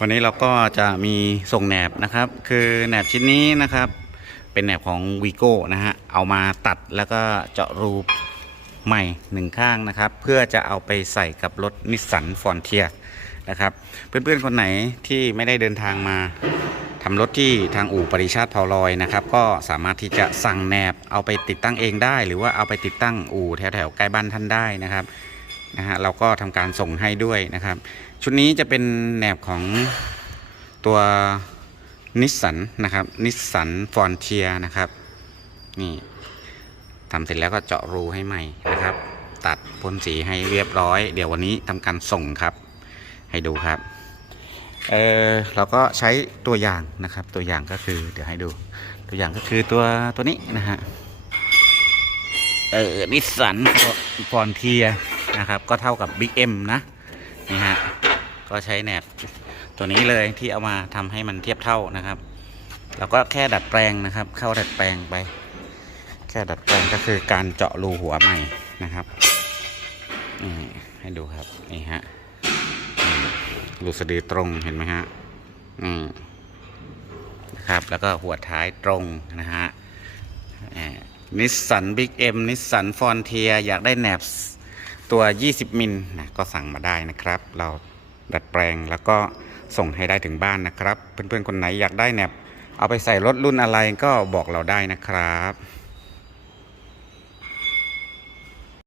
วันนี้เราก็จะมีส่งแหนบนะครับ คือแหนบชิ้นนี้นะครับ เป็นแหนบของวีโก้นะฮะเอามาตัดแล้วก็เจาะรูใหม่หนึ่งข้างนะครับ เพื่อจะเอาไปใส่กับรถนิสสันฟอนเทียนะครับ เพื่อนๆคนไหนที่ไม่ได้เดินทางมาทำรถที่ทางอู่ปริชาติเผาลอยนะครับ ก็สามารถที่จะสั่งแหนบเอาไปติดตั้งเองได้ หรือว่าเอาไปติดตั้งอู่แถวๆใกล้บ้านท่านได้นะครับ นะฮะเราก็ทำการส่งให้ด้วยนะครับ ชุดนี้จะเป็นแหนบของตัวนิสสันนะครับนิสสันฟอนเทียนะครับนี่ทำเสร็จแล้วก็เจาะรูให้ใหม่นะครับ ตัดพ่นสีให้เรียบร้อย เดี๋ยววันนี้ทำการส่งครับ ให้ดูครับเออเราก็ใช้ตัวอย่างนะครับ ตัวอย่างก็คือ เดี๋ยวให้ดู ตัวอย่างก็คือตัวตัวนี้นะฮะเออนิสสันฟอนเทีย นะครับ ก็เท่ากับ Big M นะนี่ฮะก็ใช้แหนบตัวนี้เลยที่เอามาทำให้มันเทียบเท่านะครับเราก็แค่ดัดแปลงนะครับ เข้าดัดแปลงไป แค่ดัดแปลงก็คือการเจาะรูหัวใหม่นะครับนี่ให้ดูครับนี่ฮะรูสะดือตรงเห็นไหมฮะนี่นะครับแล้วก็หัวท้ายตรงนะฮะนิสสันบิ๊กเอ็มนิสสันฟอนเทียอยากได้แหนบ ตัว 20 มิลนะก็สั่งมาได้นะครับ เราดัดแปลงแล้วก็ส่งให้ได้ถึงบ้านนะครับ เพื่อนๆคนไหนอยากได้แหนบเอาไปใส่รถรุ่นอะไรก็บอกเราได้นะครับ